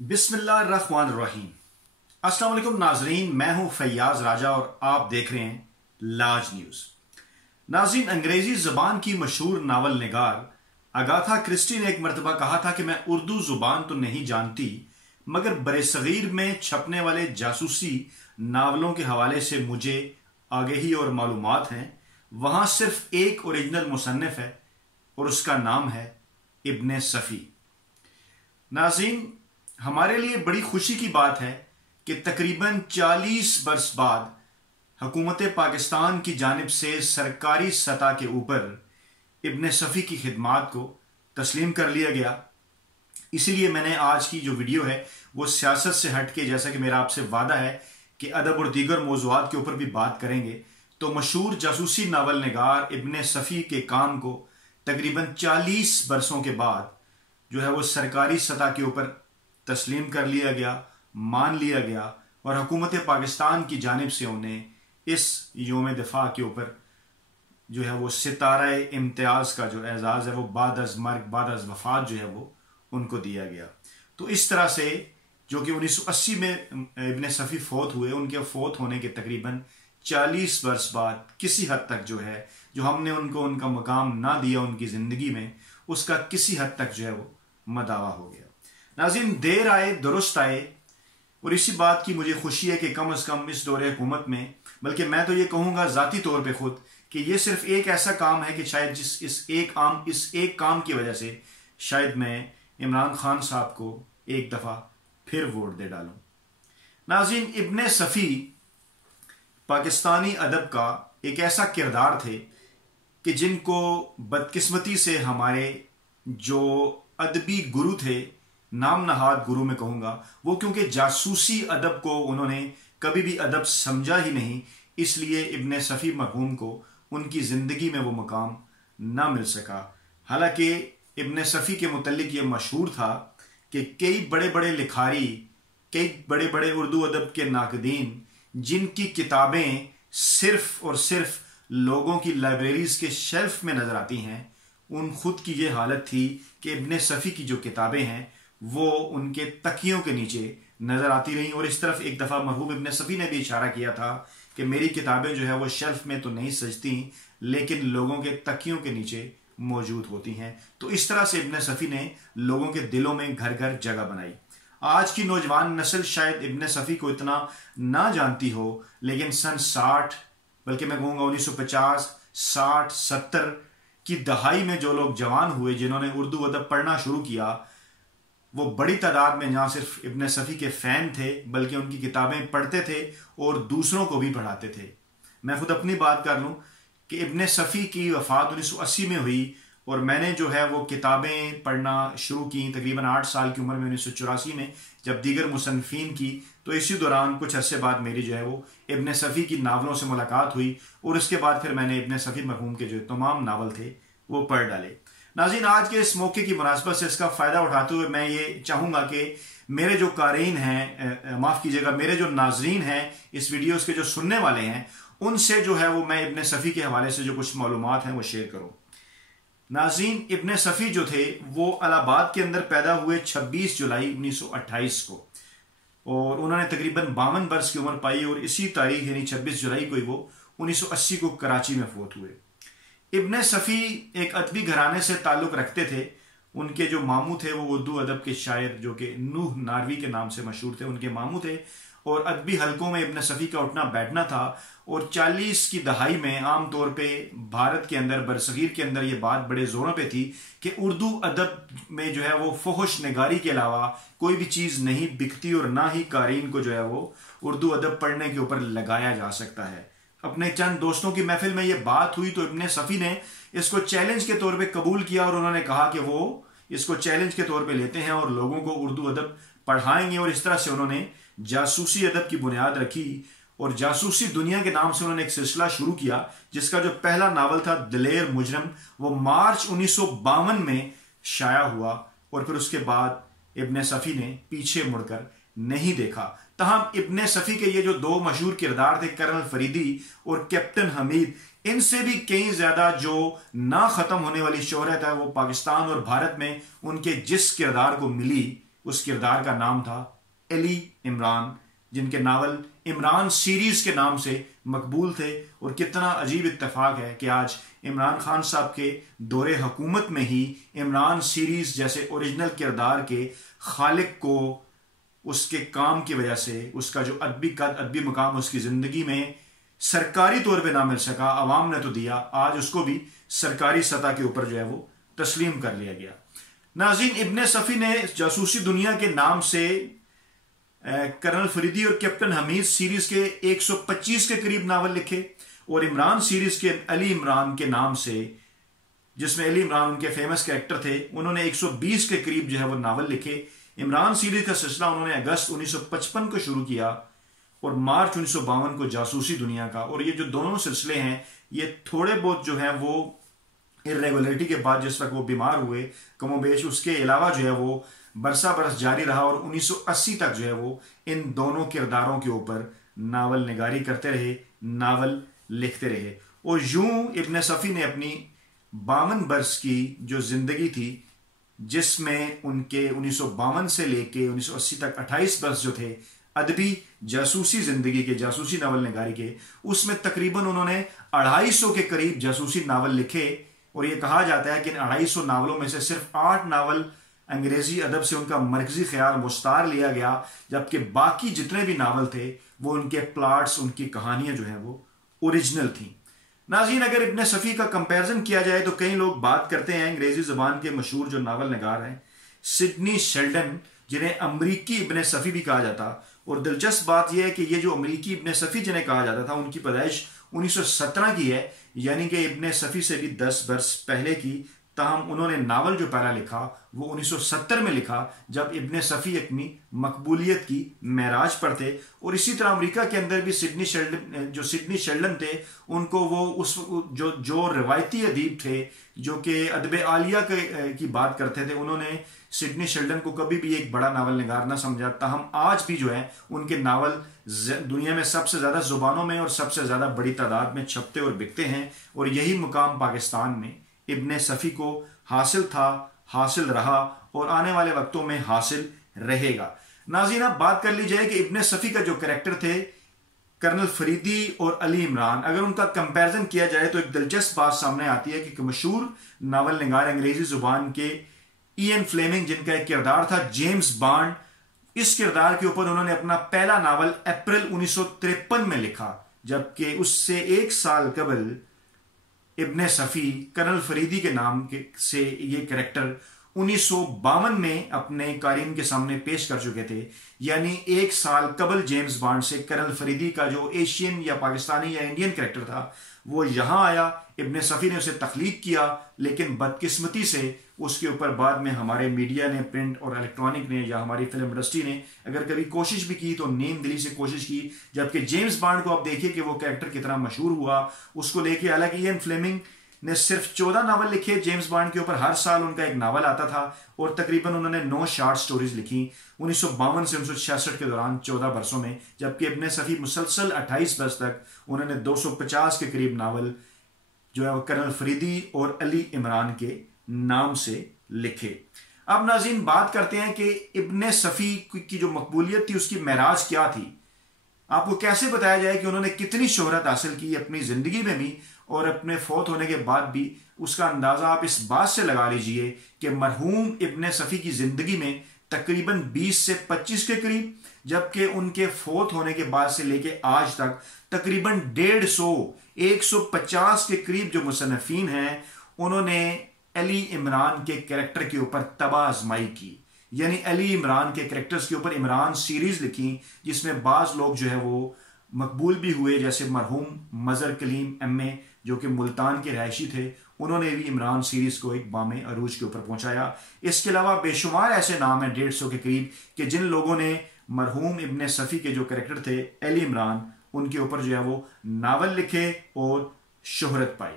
बिस्मिल्लाहिर्रहमानिर्रहीम। अस्सलाम वालेकुम नाजरीन, मैं हूं फैयाज राजा और आप देख रहे हैं लाज न्यूज। नाजरीन, अंग्रेजी जुबान की मशहूर नावल निगार अगाथा क्रिस्टी ने एक मरतबा कहा था कि मैं उर्दू जुबान तो नहीं जानती, मगर बरसगीर में छपने वाले जासूसी नावलों के हवाले से मुझे आगही और मालूमात हैं। वहां सिर्फ एक ओरिजिनल मुसन्निफ है और उसका नाम है इब्ने सफ़ी। नाज़रीन, हमारे लिए बड़ी खुशी की बात है कि तकरीबन 40 बरस बाद हुकूमत पाकिस्तान की जानिब से सरकारी सतह के ऊपर इब्ने सफ़ी की खिदमात को तस्लीम कर लिया गया। इसीलिए मैंने आज की जो वीडियो है वो सियासत से हट के, जैसा कि मेरा आपसे वादा है कि अदब और दीगर मौज़ूआत के ऊपर भी बात करेंगे, तो मशहूर जासूसी नावल निगार इब्ने सफ़ी के काम को तकरीबन 40 बरसों के बाद जो है वो सरकारी सतह के ऊपर तस्लीम कर लिया गया, मान लिया गया और हुकूमत पाकिस्तान की जानिब से उन्हें इस योम दिफा के ऊपर जो है वो सितारा इम्तियाज का जो एजाज़ है वो बाद अज़ मर्ग, बाद अज़ वफ़ात जो है वो उनको दिया गया। तो इस तरह से जो कि 1980 में इब्ने सफ़ी फौत हुए, उनके फौत होने के तकरीबन 40 वर्ष बाद किसी हद तक जो है, जो हमने उनको उनका मकाम ना दिया उनकी ज़िंदगी में, उसका किसी हद तक जो है वो मदावा हो गया। नाज़रीन, देर आए दुरुस्त आए, और इसी बात की मुझे खुशी है कि कम अज़ कम इस दौरे हुकूमत में, बल्कि मैं तो ये कहूँगा ज़ाती तौर पे खुद, कि ये सिर्फ एक ऐसा काम है कि शायद इस एक काम की वजह से शायद मैं इमरान खान साहब को एक दफ़ा फिर वोट दे डालूं। नाज़रीन, इब्ने सफ़ी पाकिस्तानी अदब का एक ऐसा किरदार थे कि जिनको बदकिस्मती से हमारे जो अदबी गुरु थे, नाम नहाद गुरु में कहूँगा, वो क्योंकि जासूसी अदब को उन्होंने कभी भी अदब समझा ही नहीं, इसलिए इब्ने सफ़ी मरहूम को उनकी ज़िंदगी में वो मकाम ना मिल सका। हालांकि इब्ने सफ़ी के मुतल्लिक ये मशहूर था कि कई बड़े बड़े लिखारी, कई बड़े बड़े उर्दू अदब के नाकदीन, जिनकी किताबें सिर्फ और सिर्फ लोगों की लाइब्रेरीज के शेल्फ में नज़र आती हैं, उन खुद की ये हालत थी कि इब्ने सफ़ी की जो किताबें हैं वो उनके तकियों के नीचे नज़र आती रहीं। और इस तरफ एक दफ़ा मरहूम इब्ने सफ़ी ने भी इशारा किया था कि मेरी किताबें जो है वो शेल्फ में तो नहीं सजती, लेकिन लोगों के तकियों के नीचे मौजूद होती हैं। तो इस तरह से इब्ने सफ़ी ने लोगों के दिलों में घर घर जगह बनाई। आज की नौजवान नस्ल शायद इब्ने सफ़ी को इतना ना जानती हो, लेकिन सन 60, बल्कि मैं कहूँगा 1950, 60, 70 की दहाई में जो लोग जवान हुए, जिन्होंने उर्दू अदब पढ़ना शुरू किया, वो बड़ी तादाद में ना सिर्फ इब्ने सफ़ी के फ़ैन थे, बल्कि उनकी किताबें पढ़ते थे और दूसरों को भी पढ़ाते थे। मैं खुद अपनी बात कर लूँ कि इब्ने सफ़ी की वफ़ात 1980 में हुई और मैंने जो है वो किताबें पढ़ना शुरू की तकरीबन 8 साल की उम्र में, 1984 में, जब दीगर मुसन्निफ़ीन की। तो इसी दौरान कुछ अरसे बाद मेरी जो है वो इब्ने सफ़ी की नावलों से मुलाकात हुई और उसके बाद फिर मैंने इब्ने सफ़ी मरहूम के जो तमाम नावल थे वो पढ़ डाले। नाज़रीन, आज के इस मौके की मुनासबत से इसका फ़ायदा उठाते हुए मैं ये चाहूँगा कि मेरे जो कारीन हैं, माफ़ कीजिएगा, मेरे जो नाजरीन हैं, इस वीडियोस के जो सुनने वाले हैं, उनसे जो है वो मैं इब्ने सफ़ी के हवाले से जो कुछ मालूमात हैं वो शेयर करूँ। नाज़रीन, इब्ने सफ़ी जो थे वो इलाहाबाद के अंदर पैदा हुए 26 जुलाई 1928 को, और उन्होंने तकरीबन 52 बरस की उम्र पाई और इसी तारीख यानी 26 जुलाई को ही वो 1980 को कराची में फौत हुए। इब्ने सफ़ी एक अदबी घराने से ताल्लुक़ रखते थे। उनके जो मामू थे वो उर्दू अदब के शायर जो कि नूह नारवी के नाम से मशहूर थे, उनके मामू थे, और अदबी हलकों में इब्ने सफ़ी का उठना बैठना था। और 40 की दहाई में आम तौर पे भारत के अंदर, बरसगीर के अंदर, ये बात बड़े ज़ोरों पे थी कि उर्दू अदब में जो है वो फहश नगारी के अलावा कोई भी चीज़ नहीं बिकती और ना ही कारीन को जो है वो उर्दू अदब पढ़ने के ऊपर लगाया जा सकता है। अपने चंद दोस्तों की महफिल में ये बात हुई तो इब्ने सफ़ी ने इसको चैलेंज के तौर पे कबूल किया और उन्होंने कहा कि वो इसको चैलेंज के तौर पे लेते हैं और लोगों को उर्दू अदब पढ़ाएंगे। और इस तरह से उन्होंने जासूसी अदब की बुनियाद रखी और जासूसी दुनिया के नाम से उन्होंने एक सिलसिला शुरू किया, जिसका जो पहला नावल था दिलेर मुजरम, वो मार्च 1952 में शाया हुआ। और फिर उसके बाद इब्ने सफ़ी ने पीछे मुड़कर नहीं देखा। तहम इब्ने सफ़ी के ये जो दो मशहूर किरदार थे, कर्नल फरीदी और कैप्टन हमीद, इनसे भी कहीं ज्यादा जो ना खत्म होने वाली शोहरत है वो पाकिस्तान और भारत में उनके जिस किरदार को मिली उस किरदार का नाम था अली इमरान, जिनके नावल इमरान सीरीज के नाम से मकबूल थे। और कितना अजीब इत्तेफाक है कि आज इमरान खान साहब के दौरे हुकूमत में ही इमरान सीरीज जैसे ओरिजिनल किरदार के खालिक को उसके काम की वजह से, उसका जो अदबी कद, अदबी मुकाम उसकी जिंदगी में सरकारी तौर पे ना मिल सका, अवाम ने तो दिया, आज उसको भी सरकारी सतह के ऊपर जो है वो तस्लीम कर लिया गया। नाज़रीन, इब्ने सफ़ी ने जासूसी दुनिया के नाम से कर्नल फरीदी और कैप्टन हमीद सीरीज के 125 के करीब नावल लिखे, और इमरान सीरीज के अली इमरान के नाम से, जिसमें अली इमरान उनके फेमस कैरेक्टर थे, उन्होंने 120 के करीब जो है वो नावल लिखे। इमरान सीरीज का सिलसिला उन्होंने अगस्त 1955 को शुरू किया और मार्च 1952 को जासूसी दुनिया का। और ये जो दोनों सिलसिले हैं ये थोड़े बहुत जो है वो इरेगुलरिटी के बाद, जिस वक्त वो बीमार हुए कमोबेश, उसके अलावा जो है वो बरसा बरस जारी रहा और 1980 तक जो है वो इन दोनों किरदारों के ऊपर नावल निगारी करते रहे, नावल लिखते रहे। और यूं इब्ने सफ़ी ने अपनी 52 बरस की जो जिंदगी थी, जिसमें उनके 1952 से लेके 1980 तक 28 बरस जो थे अदबी जासूसी जिंदगी के, जासूसी नावल निगारी के, उसमें तकरीबन उन्होंने 250 के करीब जासूसी नावल लिखे। और यह कहा जाता है कि इन 250 नावलों में से सिर्फ 8 नावल अंग्रेजी अदब से उनका मरकजी ख्याल मुस्तार लिया गया, जबकि बाकी जितने भी नावल थे वो उनके प्लॉट्स, उनकी कहानियां जो है वो ओरिजिनल थी। नाज़रीन, अगर इब्ने सफ़ी का कंपैरिजन किया जाए तो कई लोग बात करते हैं अंग्रेजी जुबान के मशहूर जो नावल निगार हैं सिडनी शेल्डन, जिन्हें अमरीकी इब्ने सफ़ी भी कहा जाता। और दिलचस्प बात यह है कि ये जो अमरीकी इब्ने सफ़ी जिन्हें कहा जाता था, उनकी पैदाइश 1917 की है, यानी कि इब्ने सफ़ी से भी 10 बरस पहले की। ताहम उन्होंने नावल जो पहला लिखा वो 1970 में लिखा, जब इब्ने सफ़ी अपनी मकबूलियत की महराज पर थे। और इसी तरह अमेरिका के अंदर भी सिडनी शेल्डन थे, उनको वो उस जो रिवायती अदीब थे जो कि अदब आलिया की बात करते थे, उन्होंने सिडनी शेल्डन को कभी भी एक बड़ा नावल निगार ना समझा। ताहम आज भी जो है उनके नावल दुनिया में सबसे ज्यादा जुबानों में और सबसे ज्यादा बड़ी तादाद में छपते और बिकते हैं। और यही मुकाम पाकिस्तान में इब्ने सफ़ी को हासिल था, हासिल रहा और आने वाले वक्तों में हासिल रहेगा। नाज़रीन, अब बात कर ली जाए कि इब्ने सफ़ी का जो कैरेक्टर थे कर्नल फरीदी और अली इमरान, अगर उनका कंपैरिजन किया जाए तो एक दिलचस्प बात सामने आती है कि मशहूर नावल निगार अंग्रेजी जुबान के इयन फ्लेमिंग, जिनका एक किरदार था जेम्स बॉन्ड, इस किरदार के ऊपर उन्होंने अपना पहला नावल अप्रैल 1953 में लिखा, जबकि उससे 1 साल कबल इब्ने सफ़ी कर्नल फरीदी के नाम से ये कैरेक्टर 1952 में अपने कारीन के सामने पेश कर चुके थे। यानी 1 साल कबल जेम्स बॉन्ड से कर्नल फरीदी का जो एशियन या पाकिस्तानी या इंडियन कैरेक्टर था वो यहां आया। इब्ने सफ़ी ने उसे तख्लीक किया, लेकिन बदकिस्मती से उसके ऊपर बाद में हमारे मीडिया ने, प्रिंट और इलेक्ट्रॉनिक ने या हमारी फिल्म इंडस्ट्री ने अगर कभी कोशिश भी की तो नीम दिली से कोशिश की। जबकि जेम्स बॉन्ड को आप देखिए कि वो कैरेक्टर कितना मशहूर हुआ उसको लेके। हालांकि इयन फ्लेमिंग ने सिर्फ 14 नावल लिखे जेम्स बॉन्ड के ऊपर, हर साल उनका एक नावल आता था और तकरीबन उन्होंने 9 शॉर्ट स्टोरीज लिखी 1952 से 1966 के दौरान 14 बरसों में। जबकि इब्ने सफ़ी मुसलसल 28 बरस तक उन्होंने 250 के करीब नावल जो है कर्नल फरीदी और अली इमरान के नाम से लिखे। अब नाज़रीन, बात करते हैं कि इब्ने सफ़ी की जो मकबूलियत थी उसकी महराज क्या थी। आपको कैसे बताया जाए कि उन्होंने कितनी शोहरत हासिल की अपनी जिंदगी में भी और अपने फौत होने के बाद भी। उसका अंदाजा आप इस बात से लगा लीजिए कि मरहूम इब्ने सफ़ी की जिंदगी में तकरीबन 20 से 25 के करीब, जबकि उनके फौत होने के बाद से लेके आज तक तकरीबन 150 के करीब जो मुसन्निफीन हैं उन्होंने अली इमरान के कैरेक्टर के ऊपर तबाह आजमाई की। यानी अली इमरान के कैरेक्टर्स के ऊपर इमरान सीरीज लिखी, जिसमें बाज लोग जो है वो मकबूल भी हुए, जैसे मरहूम मजर कलीम एम.ए. जो कि मुल्तान के रहायशी थे, उन्होंने भी इमरान सीरीज को एक बामे अरूज के ऊपर पहुंचाया। इसके अलावा बेशुमार ऐसे नाम हैं 150 के करीब कि जिन लोगों ने मरहूम इब्ने सफ़ी के जो कैरेक्टर थे अली इमरान, उनके ऊपर जो है वो नावल लिखे और शोहरत पाई।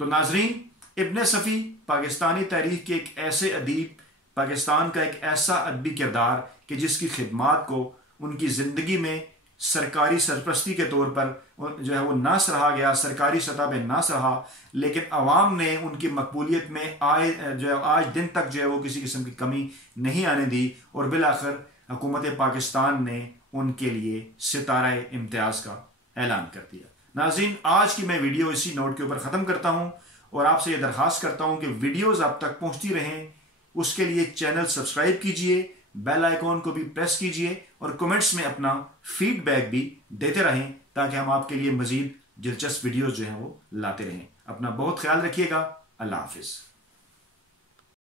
तो नाजरीन, इब्ने सफ़ी पाकिस्तानी तारीख के एक ऐसे अदीब, पाकिस्तान का एक ऐसा अदबी किरदार कि जिसकी खिदमात को उनकी ज़िंदगी में सरकारी सरपरस्ती के तौर पर जो है वो ना सराहा गया, सरकारी सतह पे ना सराहा, लेकिन अवाम ने उनकी मकबूलियत में आज दिन तक जो है वो किसी किस्म की कमी नहीं आने दी और बिलाखिर हुकूमत पाकिस्तान ने उनके लिए सितारा इम्तियाज़ का ऐलान कर दिया। नाज़रीन, आज की मैं वीडियो इसी नोट के ऊपर ख़त्म करता हूँ और आपसे ये दरख्वास्त करता हूँ कि वीडियोज़ आप तक पहुँचती रहें, उसके लिए चैनल सब्सक्राइब कीजिए, बेल आइकॉन को भी प्रेस कीजिए और कमेंट्स में अपना फीडबैक भी देते रहें ताकि हम आपके लिए मज़ीद दिलचस्प वीडियोज़ जो हैं वो लाते रहें। अपना बहुत ख्याल रखिएगा। अल्लाह हाफिज़।